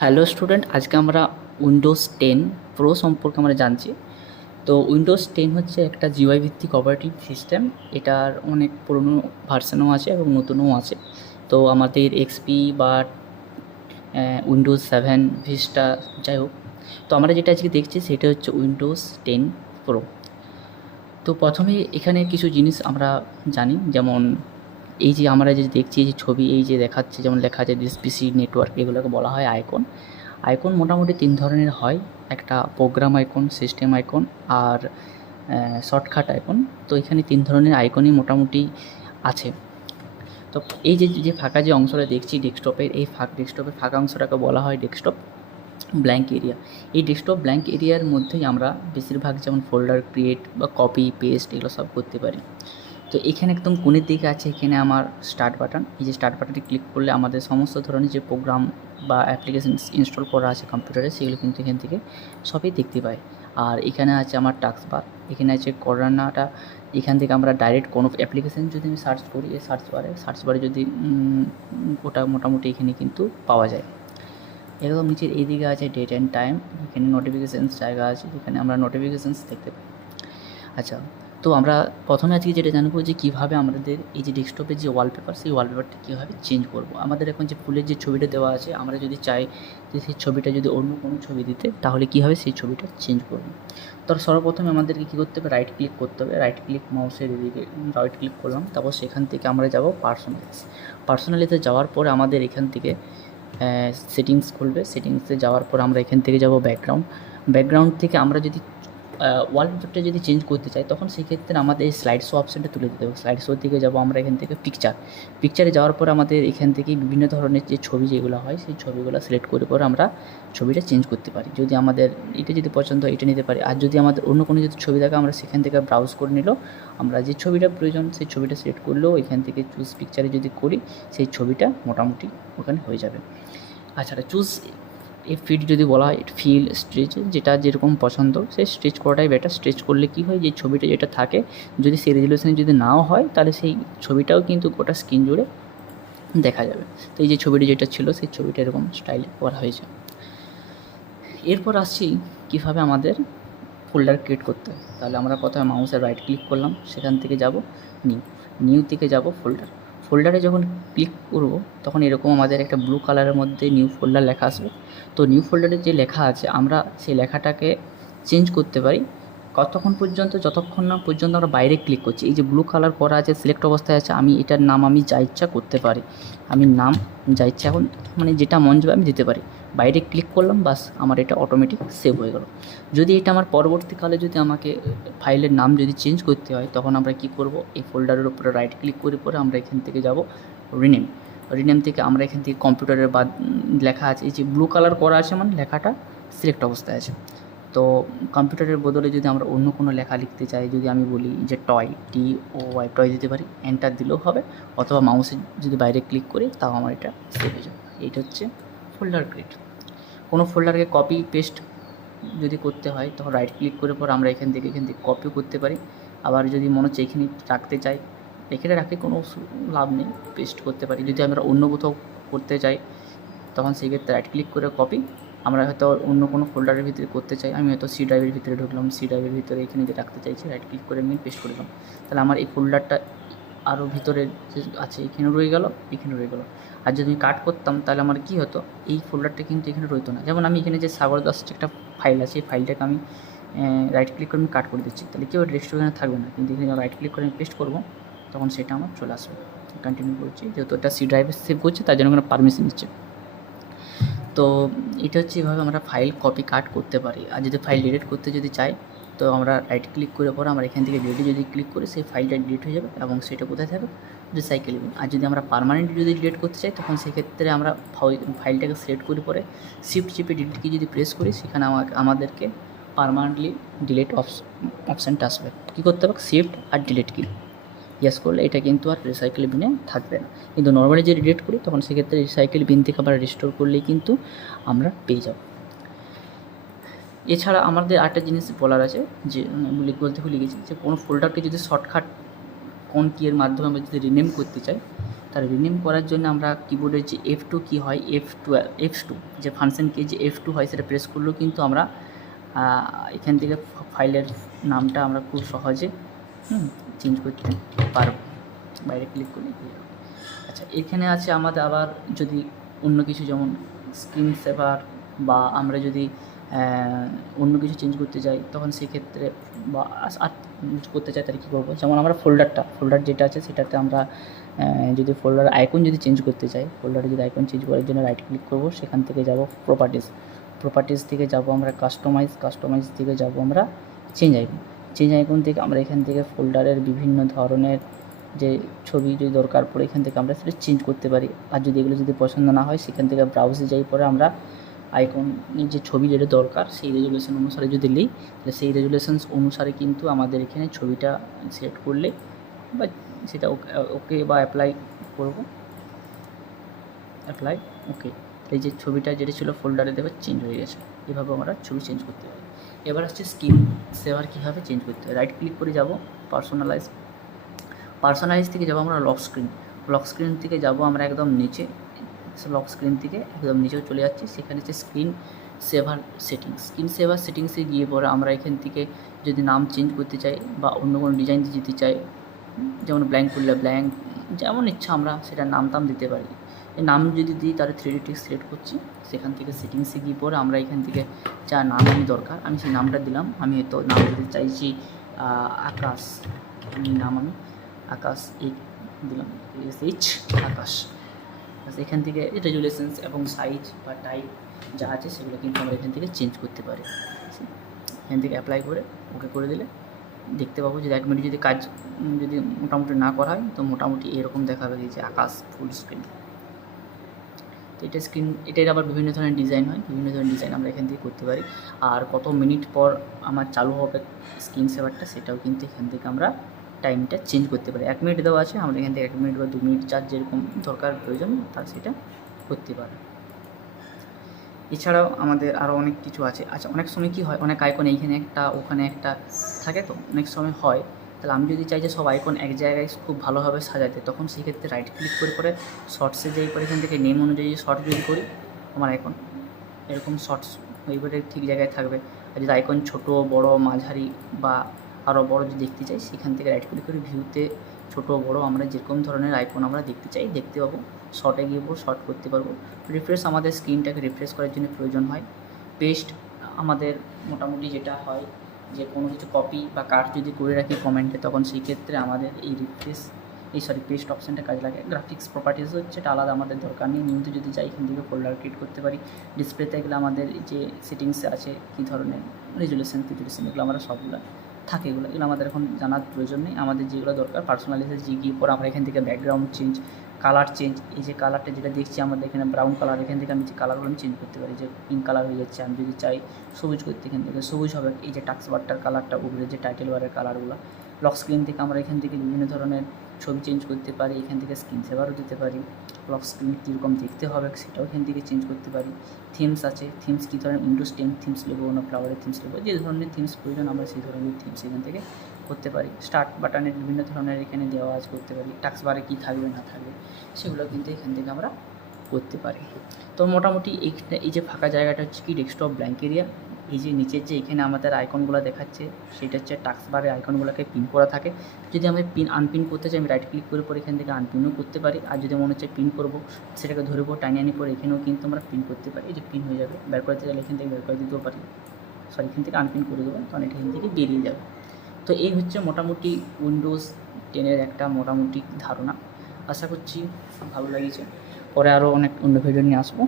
Hello student, আজকে আমরা Windows 10 pro সম্পর্কে আমরা জানছি। তো উইন্ডোজ 10 হচ্ছে একটা জিওআই ভিত্তিক অপারেটিং সিস্টেম। এটার অনেক পুরনো ভার্সানও আছে এবং নতুনও আছে। তো আমাদের এক্সপি বা উইন্ডোজ 7 ভিস্টা, যাই হোক, তো আমরা যেটা আজকে দেখছি সেটা হচ্ছে উইন্ডোজ 10 প্রো। তো প্রথমে এখানে কিছু জিনিস আমরা জানি, যেমন এই যে আমরা যে দেখছি, এই যে ছবি এই যে দেখাচ্ছে, যেমন লেখা আছে দিস পিসি নেটওয়ার্ক, এগুলোকে বলা হয় আইকন। আইকন মোটামুটি 3 ধরনের হয়, একটা প্রোগ্রাম আইকন, সিস্টেম আইকন আর শর্টকাট আইকন। তো এখানে 3 ধরনের আইকনই মোটামুটি আছে। তো এই যে যে ফাঁকা যে অংশটা দেখছি ডেস্কটপের, এই ডেস্কটপের ফাঁকা অংশটাকে বলা হয় ডেস্কটপ ব্ল্যাঙ্ক এরিয়া। এই ডেস্কটপ ব্ল্যাঙ্ক এরিয়ার মধ্যেই আমরা বেশিরভাগ যেমন ফোল্ডার ক্রিয়েট বা কপি পেস্ট এগুলো সব করতে পারি। তো এখানে একদম কোণের দিকে আছে এখানে আমার স্টার্ট বাটন। এই যে স্টার্ট বাটনটি ক্লিক করলে আমাদের সমস্ত ধরনের যে প্রোগ্রাম বা অ্যাপ্লিকেশন ইনস্টল করা আছে কম্পিউটারে, সেগুলো কিন্তু এখান থেকে সবই দেখতে পাই। আর এখানে আছে আমার টাস্ক বার, এখানে আছে কর্নারটা। এখান থেকে আমরা ডাইরেক্ট কোনো অ্যাপ্লিকেশান যদি আমি সার্চ করি, এই সার্চ বারে যদি ওটা মোটামুটি এখানে কিন্তু পাওয়া যায়। একদম নিচের এই দিকে আছে ডেট অ্যান্ড টাইম, এখানে নোটিফিকেশানস জায়গা আছে, যেখানে আমরা নোটিফিকেশানস দেখতে পাই। আচ্ছা, তো আমরা প্রথমে আজকে যেটা জানবো যে কীভাবে আমাদের এই যে ডেস্কটপের যে ওয়ালপেপার, সেই ওয়ালপেপারটা কীভাবে চেঞ্জ করব। আমাদের এখন যে ফুলের যে ছবিটা দেওয়া আছে, আমরা যদি চাই যে সেই ছবিটা যদি অন্য কোনো ছবি দিতে, তাহলে কীভাবে সেই ছবিটা চেঞ্জ করব। তো সর্বপ্রথমে আমাদেরকে কী করতে হবে, রাইট ক্লিক করতে হবে। রাইট ক্লিক মাউসের এদিকে রাইট ক্লিক করলাম, তারপর সেখান থেকে আমরা যাব পার্সোনালিতে যাওয়ার পরে আমাদের এখান থেকে সেটিংস খুলবে। সেটিংসে যাওয়ার পর আমরা এখান থেকে যাব ব্যাকগ্রাউন্ড থেকে আমরা যদি ওয়ালপেপারটা যদি চেঞ্জ করতে চাই, তখন সেক্ষেত্রে আমাদের এই স্লাইড শো অপশানটা তুলে দিতে হবে। স্লাইড শোর দিকে যাবো আমরা, এখান থেকে পিকচারে যাওয়ার পর আমাদের এখান থেকে বিভিন্ন ধরনের যে ছবি যেগুলো হয়, সেই ছবিগুলো সিলেক্ট করে পরে আমরা ছবিটা চেঞ্জ করতে পারি। যদি আমাদের এটা যদি পছন্দ হয় এটা নিতে পারি, আর যদি আমাদের অন্য কোনো যদি ছবি থাকে, আমরা সেখান থেকে ব্রাউজ করে নিলেও আমরা যে ছবিটা প্রয়োজন সেই ছবিটা সিলেক্ট করলেও এখান থেকে চুজ পিকচারে যদি করি, সেই ছবিটা মোটামুটি ওখানে হয়ে যাবে। আচ্ছা, চুজ এই ফিট যদি বলা হয়, ফিল স্ট্রেচ, যেটা যেরকম পছন্দ সেই স্ট্রেচ করাটাই বেটার। স্ট্রেচ করলে কী হয়, যে ছবিটা যেটা থাকে, যদি সেই রেজলিউশনে যদি নাও হয়, তাহলে সেই ছবিটাও কিন্তু গোটা স্ক্রিন জুড়ে দেখা যাবে। তো এই যে ছবিটা যেটা ছিল, সেই ছবিটা এরকম স্টাইলে করা হয়েছে। এরপর আসছি কীভাবে আমাদের ফোল্ডার ক্রিয়েট করতে হয়। তাহলে আমরা প্রথমে মাউসের রাইট ক্লিক করলাম, সেখান থেকে যাব নিউ থেকে যাব ফোল্ডারে যখন ক্লিক করব, তখন এরকম আমাদের একটা ব্লু কালারের মধ্যে নিউ ফোল্ডার লেখা আসবে। তো নিউ ফোল্ডারে যে লেখা আছে, আমরা সেই লেখাটাকে চেঞ্জ করতে পারি কতক্ষণ পর্যন্ত, যতক্ষণ না পর্যন্ত আমরা বাইরে ক্লিক করছি। এই যে ব্লু কালার করা আছে, সিলেক্ট অবস্থায় আছে, আমি এটার নাম আমি যা ইচ্ছা করতে পারি। আমি নাম যা ইচ্ছা এখন মানে যেটা মন যাবে আমি দিতে পারি। বাইরে ক্লিক করলাম, বাস আমার এটা অটোমেটিক সেভ হয়ে গেল। যদি এটা আমার পরবর্তীকালে যদি আমাকে ফাইলের নাম যদি চেঞ্জ করতে হয়, তখন আমরা কি করব, এই ফোল্ডারের উপরে রাইট ক্লিক করে পরে আমরা এখান থেকে যাব রিনেম থেকে আমরা এখান থেকে কম্পিউটারের বাদ লেখা আছে, এই যে ব্লু কালার করা আছে মানে লেখাটা সিলেক্ট অবস্থায় আছে। তো কম্পিউটারের বদলে যদি আমরা অন্য কোনো লেখা লিখতে চাই, যদি আমি বলি যে TOY টয় দিতে পারি, এন্টার দিলেও হবে, অথবা মাউসে যদি বাইরে ক্লিক করি তাও আমার এটা সেভ হয়ে যাবে। এইটা হচ্ছে ফোল্ডার ক্রিয়েট। কোনো ফোল্ডারকে কপি পেস্ট যদি করতে হয়, তখন রাইট ক্লিক করে পর আমরা এখান থেকে কপিও করতে পারি। আবার যদি মনে হচ্ছে এখানে রাখতে চাই, এখানে রাখতে কোনো লাভ নেই, পেস্ট করতে পারি। যদি আমরা অন্য কোথাও করতে চাই, তখন সেক্ষেত্রে রাইট ক্লিক করে কপি। আমরা হয়তো অন্য কোনো ফোল্ডারের ভিতরে করতে চাই, আমি হয়তো সি ড্রাইভের ভিতরে ঢুকলাম, সি ড্রাইভের ভিতরে এখানে যে রাখতে চাইছি, রাইট ক্লিক করে আমি পেস্ট করলাম। তাহলে আমার এই ফোল্ডারটা আরও ভিতরে যে আছে এখানে রয়ে গেল, এখানে রয়ে গেল। আর যদি আমি কাট করতাম, তাহলে আমার কী হতো, এই ফোল্ডারটা কিন্তু এখানে রইতো না। যেমন আমি এখানে যে সাগর দাস একটা ফাইল আছে, এই ফাইলটাকে আমি রাইট ক্লিক করে আমি কাট করে দিচ্ছি, তাহলে কেউ রেস্ট ওখানে থাকবে না, কিন্তু এখানে রাইট ক্লিক করে আমি পেস্ট করবো, তখন সেটা আমার চলে আসবে। কন্টিনিউ করছি, যেহেতু এটা সি ড্রাইভে সেভ করছে, তার জন্য কোনো পারমিশন দিচ্ছে। তো এটা হচ্ছে এভাবে আমরা ফাইল কপি কাট করতে পারি। আর যদি ফাইল ডিলিট করতে যদি চাই, তো আমরা রাইট ক্লিক করে পরে আমরা এখান থেকে ডিলিটে যদি ক্লিক করি, সেই ফাইলটা ডিলিট হয়ে যাবে এবং সেটা কোথায় থাকবে, রিসাইকেল। আর যদি আমরা পার্মানেন্ট যদি ডিলিট করতে চাই, তখন সেক্ষেত্রে আমরা ফাইলটাকে সিলেক্ট করে পরে শিফট চেপে ডিলিট কি যদি প্রেস করি, সেখানে আমাদেরকে পার্মানেন্টলি ডিলিট অপশানটা আসবে। কী করতে হবে, শিফট আর ডিলিট কি ইয়েস করলে এটা কিন্তু আর রিসাইকেল বিনে থাকবে না। কিন্তু নর্মালি যদি ডিলিট করি, তখন সেক্ষেত্রে রিসাইকেল বিন থেকে আবার রিস্টোর করলেই কিন্তু আমরা পেয়ে যাব। এছাড়া আমাদের আরেকটা জিনিস বলার আছে, যে বলতে ভুলে গেছি, যে কোনো ফোল্ডারকে যদি শর্টকাট কোন কিয়ের মাধ্যমে আমরা যদি রিনেম করতে চাই, তো তার রিনেম করার জন্য আমরা কিবোর্ডের যে F2 কি হয়, F2 যে ফাংশন কি যে F2 হয় সেটা প্রেস করলেও কিন্তু আমরা এখান থেকে ফাইলের নামটা আমরা খুব সহজে চেঞ্জ করতে পারবো। বাইরে ক্লিক করলে আচ্ছা, এখানে আছে আমাদের আবার যদি অন্য কিছু যেমন স্ক্রিন সেভার বা আমরা যদি অন্য কিছু চেঞ্জ করতে চাই তখন সেক্ষেত্রে বা আর করতে চাই তাহলে কী করবো, যেমন আমরা ফোল্ডার যেটা আছে সেটাতে আমরা যদি ফোল্ডার আইকন যদি চেঞ্জ করতে চাই, ফোল্ডারে যদি আইকন চেঞ্জ করার জন্য রাইট ক্লিক করবো, সেখান থেকে যাব প্রপার্টিস থেকে যাব আমরা কাস্টমাইজ থেকে যাব আমরা চেঞ্জ আইকন থেকে আমরা এখান থেকে ফোল্ডারের বিভিন্ন ধরনের যে ছবি যদি দরকার পড়ে এখান থেকে আমরা সেটা চেঞ্জ করতে পারি। আর যদি এগুলো যদি পছন্দ না হয় সেখান থেকে ব্রাউজে যাই পরে আমরা আইকনের যে ছবি যেটা দরকার সেই রেজুলেশন অনুসারে যদি নিই তাহলে সেই রেজুলেশনস অনুসারে কিন্তু আমাদের এখানে ছবিটা সিলেক্ট করলে বা সেটা ওকে বা অ্যাপ্লাই করব, ওকে, এই যে ছবিটা যেটা ছিল ফোল্ডারে দেবে চেঞ্জ হয়ে গেছে। এভাবে আমরা ছবি চেঞ্জ করতে পারি। এবার হচ্ছে স্ক্রিন সেভার কীভাবে চেঞ্জ করতে হয়, রাইট ক্লিক করে যাব পার্সোনালাইজ থেকে যাব আমরা লক স্ক্রিন থেকে যাব আমরা একদম নিচে, লক স্ক্রিন থেকে একদম নিচেও চলে যাচ্ছি। সেখানে হচ্ছে স্ক্রিন সেভার সেটিংসে গিয়ে পরে আমরা এখান থেকে যদি নাম চেঞ্জ করতে চাই বা অন্য কোনো ডিজাইন দিতে চাই, যেমন ব্ল্যাঙ্ক করলে ব্ল্যাঙ্ক, যেমন ইচ্ছা আমরা সেটা নাম দিতে পারি। নাম যদি দিই তাহলে 3D টেক্সট সিলেক্ট করছি, সেখান থেকে সেটিংসে গিয়ে পরে আমরা এখান থেকে যা নাম আমি দরকার আমি সেই নামটা দিলাম। আমি হয়তো নাম দিতে চাইছি আকাশ, আমি আকাশ দিলাম, আকাশ। এখান থেকে রেজুলেশনস এবং সাইজ বা টাইপ যা আছে সেগুলো কিন্তু আমরা এখান থেকে চেঞ্জ করতে পারি। এখান থেকে অ্যাপ্লাই করে ওকে করে দিলে দেখতে পাবো যে 1 মিনিট যদি কাজ যদি মোটামুটি না করা হয় তো মোটামুটি এরকম দেখাবে যে আকাশ ফুল স্ক্রিন। তো এটার আবার বিভিন্ন ধরনের ডিজাইন হয়, বিভিন্ন ধরনের ডিজাইন আমরা এখান থেকে করতে পারি। আর কত মিনিট পর আমার চালু হবে স্ক্রিন সেভারটা সেটাও কিন্তু এখান থেকে আমরা টাইমটা চেঞ্জ করতে পারি। 1 মিনিট দেওয়া আছে, আমরা এখান থেকে 1 মিনিট বা 2 মিনিট যেরকম দরকার প্রয়োজন তার সেটা করতে পারে। এছাড়াও আমাদের আরও অনেক কিছু আছে। আচ্ছা, অনেক সময় কী হয়, অনেক আইকন এইখানে একটা ওখানে একটা থাকে, তো অনেক সময় হয় তাহলে আমি যদি চাই যে সব আইকন এক জায়গায় খুব ভালোভাবে সাজাতে, তখন সেক্ষেত্রে রাইট ক্লিক করে শর্টসে যাই পরে এখান থেকে নেম অনুযায়ী শর্ট যদি করি আমার আইকন এরকম শর্টস ওইবারে ঠিক জায়গায় থাকবে। আর যদি আইকন ছোটো বড় মাঝারি বা আরও বড় যদি দেখতে চাই সেখান থেকে রাইট ক্লিক করে ভিউতে ছোটো বড় আমরা যেরকম ধরনের আইকন আমরা দেখতে চাই দেখতে পাবো। শর্টে গিয়ে শর্ট করতে পারবো। রিফ্রেশ আমাদের স্ক্রিনটাকে রিফ্রেশ করার জন্য প্রয়োজন হয়। পেস্ট আমাদের মোটামুটি যেটা হয় যে কোনো কিছু কপি বা কাট যদি করে রাখি কমেন্টে তখন সেই ক্ষেত্রে আমাদের এই পেস্ট অপশানটা কাজে লাগে। গ্রাফিক্স প্রপার্টিস হচ্ছে এটা আলাদা আমাদের দরকার নেই, নিয়মিত যদি চাই এখান থেকে ফোল্ডার ক্রিয়েট করতে পারি। ডিসপ্লেতে গেলে আমাদের যে সেটিংসে আছে কী ধরনের রেজুলেশন এগুলো আমরা সবগুলো থাকে, এগুলো আমাদের এখন জানার প্রয়োজন নেই। আমাদের যেগুলো দরকার পার্সোনালাইজে গিয়ে পরে আমরা এখান থেকে ব্যাকগ্রাউন্ড চেঞ্জ, কালার চেঞ্জ, এই যে কালারটা যেটা দেখছি আমাদের এখানে ব্রাউন কালার, এখান থেকে আমি যে কালারগুলো আমি চেঞ্জ করতে পারি, যে পিঙ্ক কালার হয়ে যাচ্ছে, আমি যদি চাই সবুজ করতে এখান থেকে সবুজ হবে। এই যে টাক্স বারটার কালারটা উপরে যে টাইটেল বারের কালারগুলো, লক স্ক্রিন থেকে আমরা এখান থেকে বিভিন্ন ধরনের ছবি চেঞ্জ করতে পারি, এখান থেকে স্ক্রিন সেভারও দিতে পারি। লক স্ক্রিন কীরকম দেখতে হবে সেটাও এখান থেকে চেঞ্জ করতে পারি। থিমস আছে, থিমস কী ধরনের উইন্ডোজ 10 থিমস নেবো না ফ্লাওয়ারের থিমস নেবো, যে ধরনের থিমস প্রয়োজন আমরা সেই ধরনের থিমস এখান থেকে করতে পারি। স্টার্ট বাটনের বিভিন্ন ধরনের এখানে দেওয়া আজ করতে পারি। টাক্স বারে কী থাকবে না থাকবে সেগুলো কিন্তু এখান থেকে আমরা করতে পারি। তো মোটামুটি এই যে ফাঁকা জায়গাটা হচ্ছে কি ডেস্কটপ ব্ল্যাঙ্ক এরিয়া। এই যে নিচের যে এখানে আমাদের আইকনগুলো দেখাচ্ছে সেটা হচ্ছে টাক্স বারে আইকনগুলোকে পিন করা থাকে। যদি আমি আনপিন করতে চাই আমি রাইট ক্লিক করে পরে এখান থেকে আনপিনও করতে পারি। আর যদি মনে হচ্ছে পিন করবো সেটাকে ধরবো টানিয়ে আনি পরে এখানেও কিন্তু আমরা পিন করতে পারি। এই যে পিন হয়ে যাবে, বের করতে গেলে এখান থেকে বের করে দিতেও পারি, এখান থেকে আনপিন করে দেবো তখন এটা এখান থেকে বেরিয়ে যাবে। তো এই হচ্ছে মোটামুটি উইন্ডোজ 10 একটা মোটামুটি ধারণা। আশা করছি ভালো লেগেছে। পরে আরও অনেক অন্য ভিডিও নিয়ে আসবো।